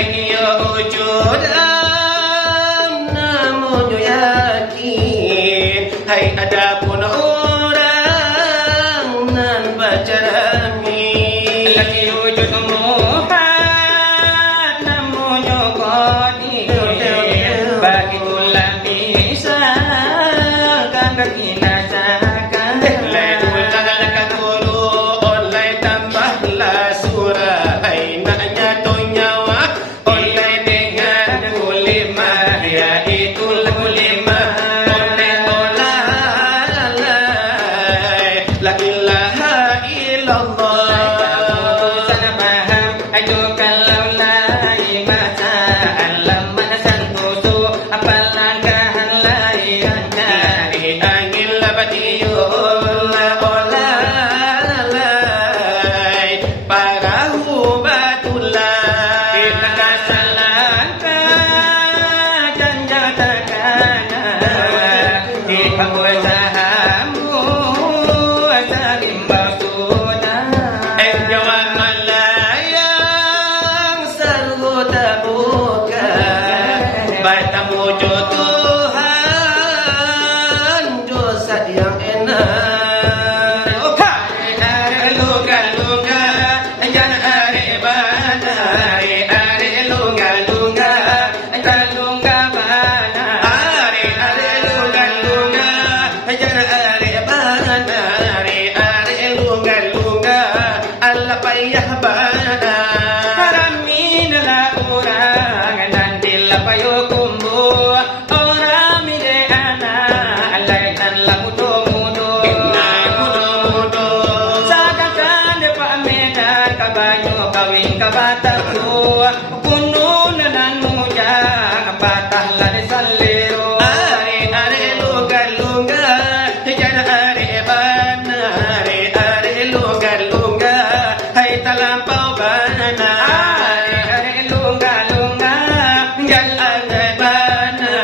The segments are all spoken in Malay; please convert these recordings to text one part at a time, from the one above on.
Iyo wujud namun yakin. Hai adapun orang nan bacarami. Lagi wujud Muhammad namun qadir. Bagi tulang bisa kan berkinasakan. Lai ulang laka tulu oleh tambahlah surah. Hai naknya tonyawa oleh dengan kulimah. Yaitu kulimah oleh olalai. La ilaha illallah. Sana faham ayo kalau lai masa alam mana santusu apalangkah lai anda. Dari angin labadiyul olalai. Parahu batulai. Kita kasalangkah dan jatakana. Kita usahamu saling bersudah. Jawab malayang sargo tabuka. Bertemu Tuhan dosa yang enak. Oka lunga jangan aribana. Lunga Kalungga mana lunga jangan aribana. Lunga Allah payah bana. Paramin la orang nanti la payo kumbu orang mide ana alai tan la mudo sakakan de pameda kabanyo kawin kabataku kunun nan muja batah la de sallero lunga jangan aribana. Lunga hai talampau bana. lunga Jalan bana.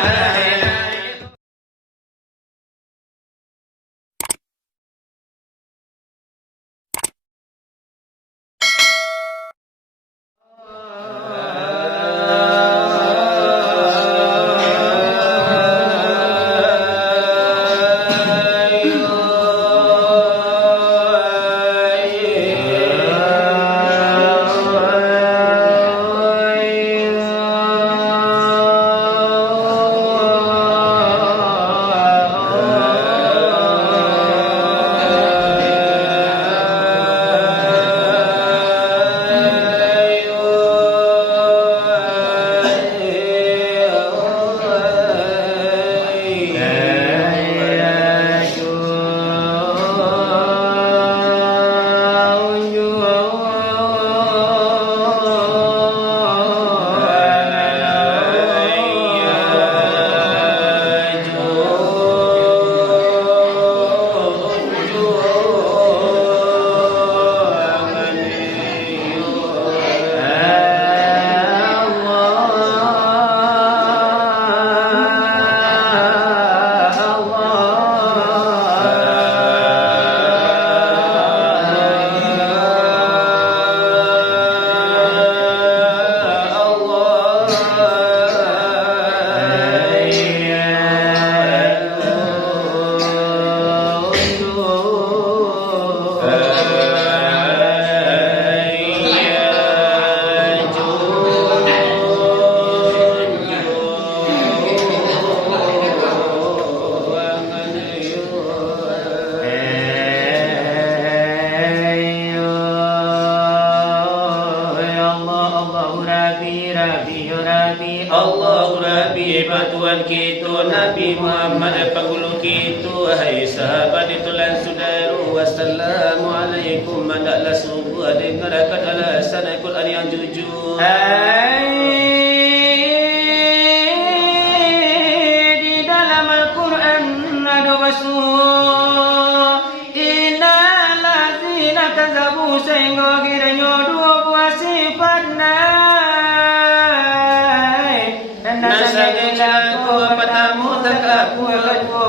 Allahu Rabbi Tuhan kita Nabi Muhammad penggulu kita. Hai sahabat ditulan saudara, wassalamualaikum. Mandaklah sungguh dengar akan alasan Al-Quran yang jujur. Di dalam Al-Quran ada basuh innal ladzina kadzabu sehingga kiranya dua buah sifatnya Nasagila patamu takapu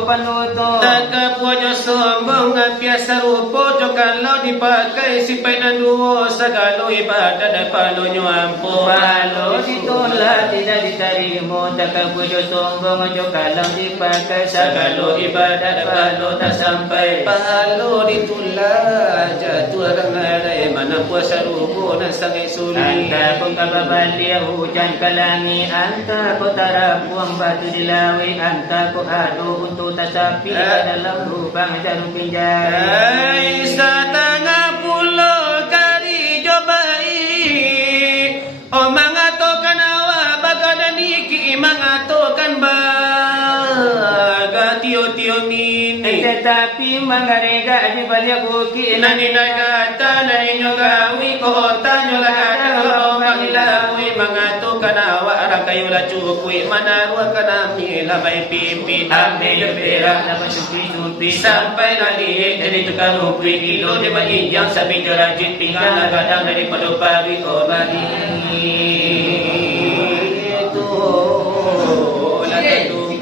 panuto takapu jo sombong biasa rupo jo kalau dipakai sipai dan dua segala ibadat dan palunya ampun. Kalau ditolak tidak diterima, takkan pujuk sombong jo kalau dipakai segala ibadat dan palu tak sampai. Palu ditolak jatuh rangai mana puasa rubuh dan sangai sulit. Anta pun kababal dia hujan ke langit, anta pun tarap buang batu di lawi, anta pun adu untuk tasapi dalam lubang jarum pinjam. Setengah pulau kari jobai, oh mengatakan awak bakal dan iki mengatakan baga tio-tio mini. Tetapi mengarega di balik bukit Nani kata nani nyogawi kota nyolakata kalau mangilawi mengatakan awak orang kayu la cukui manarua kana mila bai pipi ame yo perak dapat supi sampai nali jadi tukang rupi kilo de injang sabi jerajit pinggan kadang dari padopari obadi itu la tunggu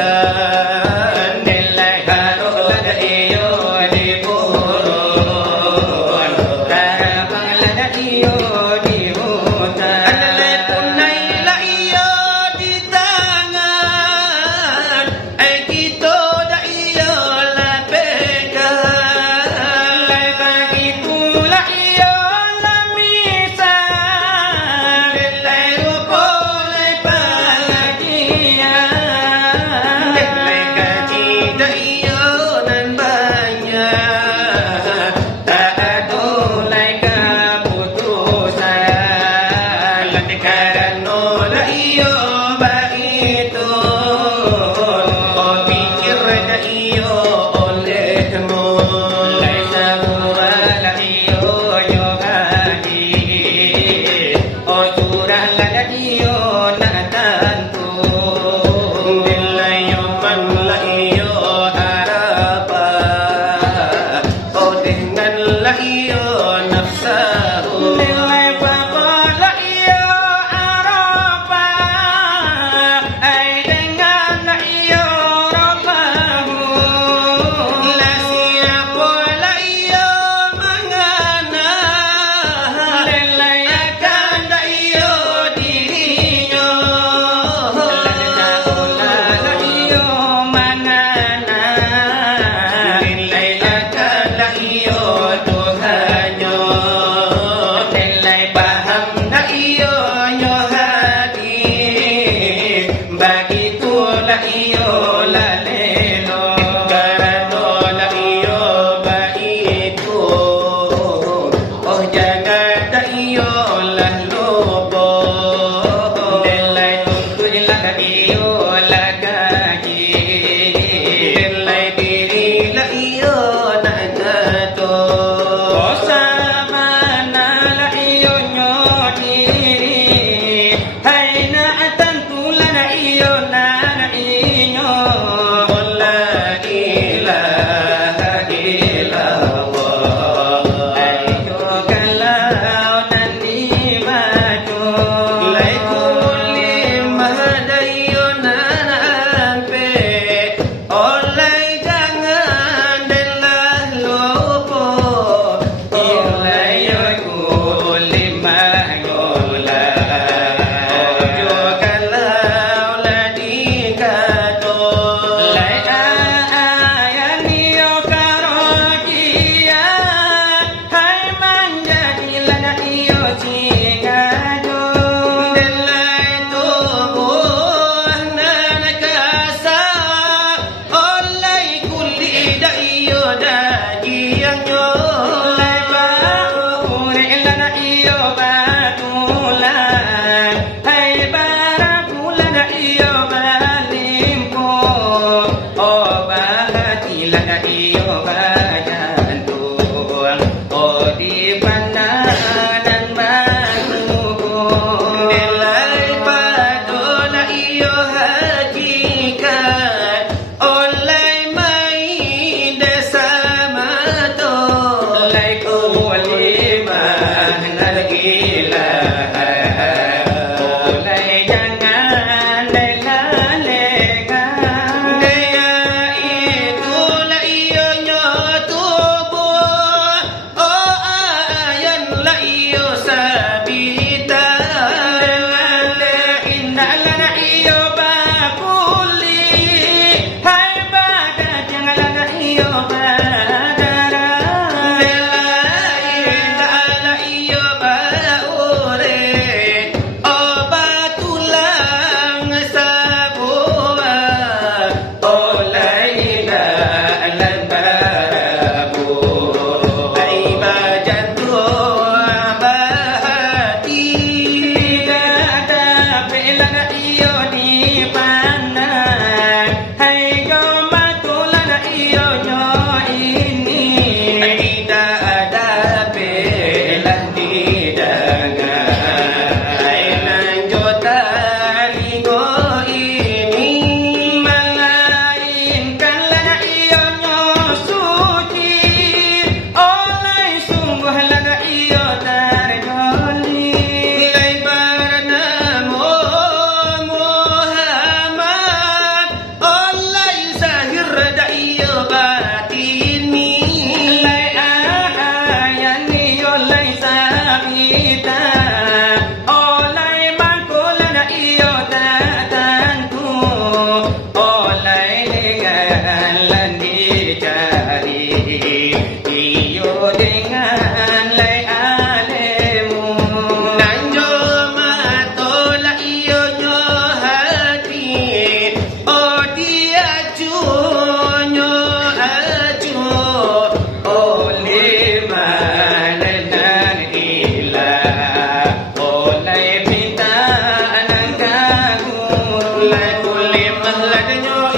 hutan nilai harus ada iyo di purun darabang lada iyo di hutan Anilai punai la iyo di tangan Ai kita da iyo la pegang Lai bagi pula iyo lamisan Nilai rupa lai pengajian Nilai gaji da iyo nan banyak tak ada lai keputusan Karena la iyo begitu Oh pikir da iyo olehmu lai semua la iyo yo haji oh curah lada iyo nak tentu Nilai man la iyo harapan Oh dengan la iyo nafsahu nilai bapa la iyo arafah ai dengan la iyo rabahu La siapa la iyo mengana nilai Akan la iyo dirinya la iyo manana Nilai akan la iyo Tuhannya nilai Paham na iyo nyo hati Begitu la iyo lalelo Karena la iyo baitu Oh jangan da iyo lah lupa nilai tuntut la iyo la gaji Nilai diri la iyo nak jatuh Samana la iyo nyo diri hai na tentu la na iyo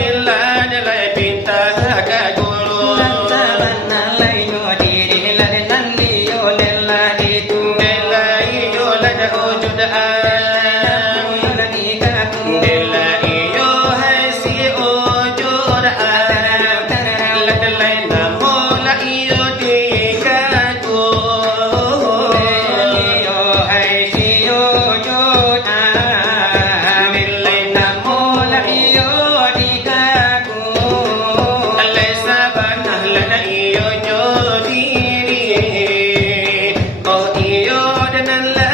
illa nilai pinta ka guru nalai yo diri lan nan liyo lillahi tu nilai yo lada wujud nilai yo hai si wujud nilai namo la yo di ka guru yo hai si yo jota nilai namo la yo di ka ku alai sabana lada yo diri oh iyo dan la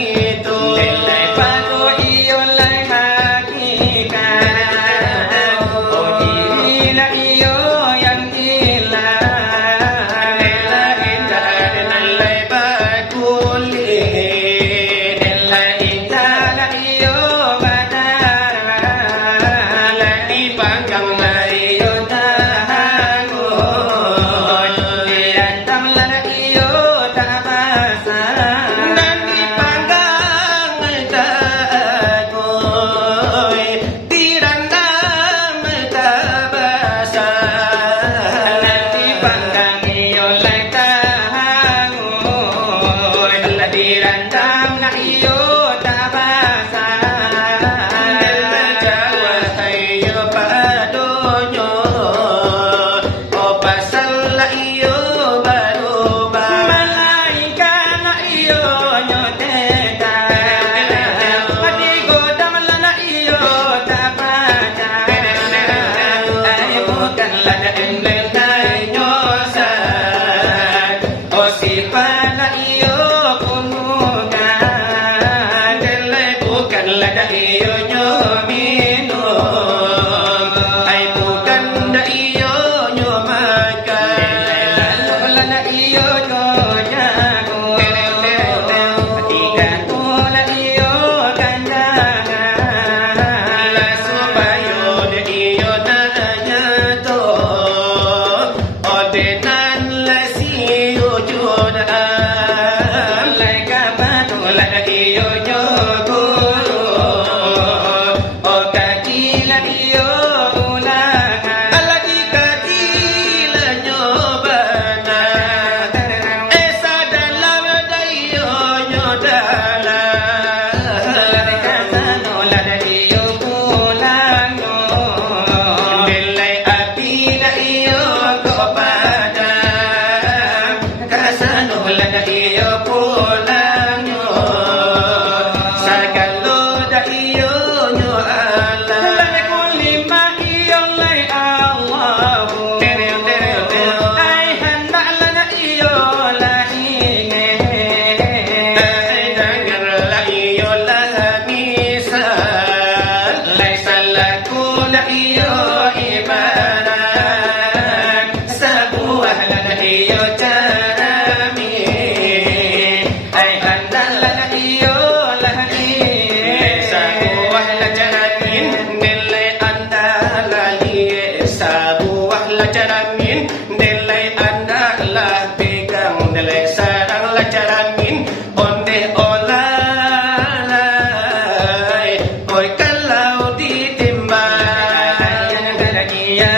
itu lai pa to iyo lai hakika oh diri la iyo yang hilang nilai bakuli la la iyo badara di panggang mai iyo tahangun dirantam la iyo tabasa dan di panggang takoi dirandam tabasa nanti pandang iyo lai tahangun la dirantam la iyo tabasa Jawa hayo padonyo o pasal la iyo baruba malaikat la iyo nyoteta hati godam la iyo tabasa ay bukan la emblem nyosan o sifat la iyo kumukan Delai bukan lada iyo minum ai bukan da iyo makan la iyo jago tiga la iyo kandangan la subayo de iyo nanya to odenan la siyo jodan lai kapatu la iyo joguru o kaji la iyo ulangan alagi kadila nyobana esa dalam da iyo nyodala kasano la iyo pulango Nilai api na iyo ko padang kasano la iyo pulang nyo sagalo da iyo nyo ala kulima iyo lai Allahu ay handa la iyo la ay dangar la iyo la misal lai salaku la iyo ibarat sabuah la iyo carami ay handa la iyo la sabuah la caramin nilai anda lagi sabuah la caramin nilai anda lah pegang nilai sarang la caramin onde olalai oi kalau ditimbang iya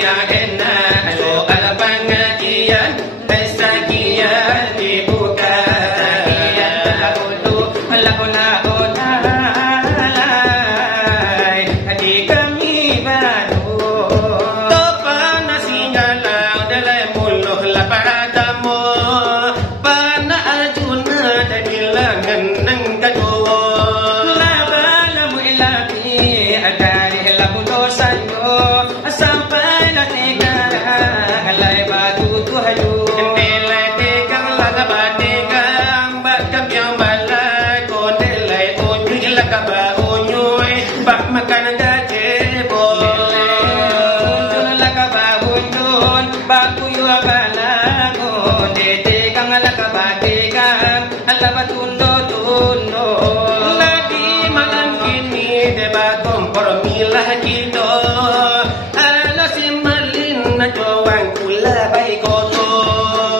yang enak. Soal pengajian sekian dibuka. Sekian lagu-lagu alay di kami baru. Topan singalau dalam muluh lapadamu. Pana ajuna dan bilangan nang kedua. Labalamu ilahi dari lagu dosanyo sampai natika alay batu tuhayu. Nilai tegang laga bategang bakam yang balai ko nilai unyuy lakaba unyuy bak makan gajebo. Baku yua balago dete kang alakabatigang alabatundo-tundo. Lagi malam kini deba kompor milah kita. Ala si malin na jawang kula bay koto.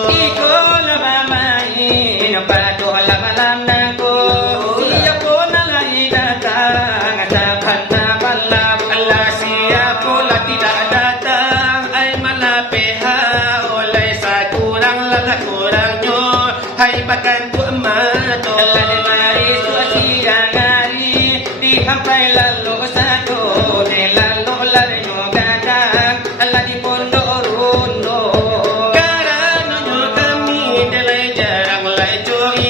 Iko labamain pato malam nako. Siya ko nalay datang atapan na balap. Ala siya pula tidak datang ay malapeha oleh sa kurang laga kurang nyo hay bakan ku amato. Mari suasira ngari dihampai lalu satu de lalu lalu gadang Allah di pondok rundo. Karena nyo kami delay jarang lay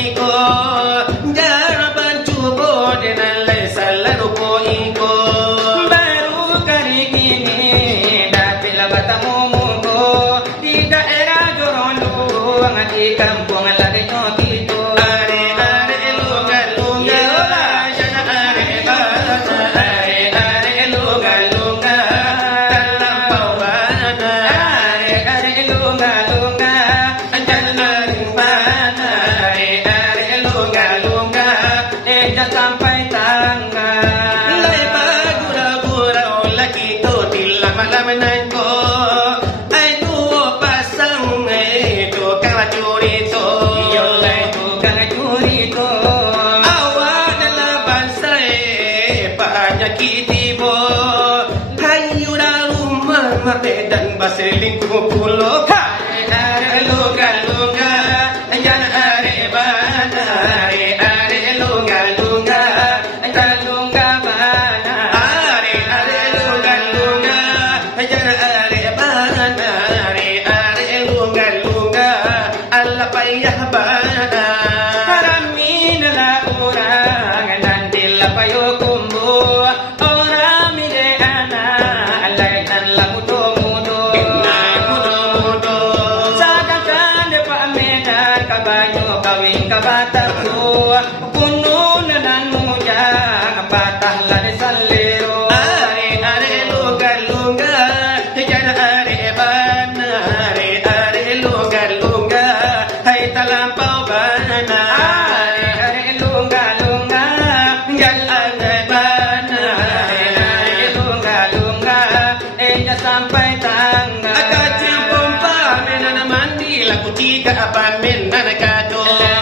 iko jarang bancubo denalay salaru po iko. Baru kali kini dapil batamu mugo di daerah Jorondo di kampung lagi itu. Are lunga lunga jana are bata are lunga lunga talampau bana Are lunga-lunga jana are bana are lunga lunga eja sampai tanggal. lay pagurau-gurau lagi tu tilam-lam nangko ay duo pasang itu kala curito. Yolai tukang curito. Awak adalah bangsa banyak kitibo. Hayu dah rumah Medan Baselingkuh pulau. Are lunga-lunga jangan are bana are lunga-lunga Kalunga bana. are lunga-lunga jangan are bana are lunga-lunga Allah payah bana. Haramin la orang nandil payo kumbu. Orang mide ana alay nan la mudo-mudo. Inay mudo-mudo. Sagakan de pa medan kabayo kawing kabataku. Puno na nan mujang patah la de salero. Are lunga-lunga jangan are bana are lunga-lunga hai talampau bana Are lunga-lunga jangan bana are lunga-lunga eja sampai tanggal. Akacim pompa menana mandi laku tiga apa menana kado.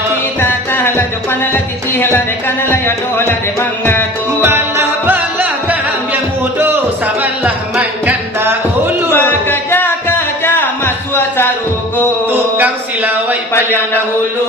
Kita tahala jopana la titihala de kanala ya dola de mangatu. Balah-balah kambing mudo sabalah makan dahulu. Kaja masua sarugo. Tukang silawai paling dahulu.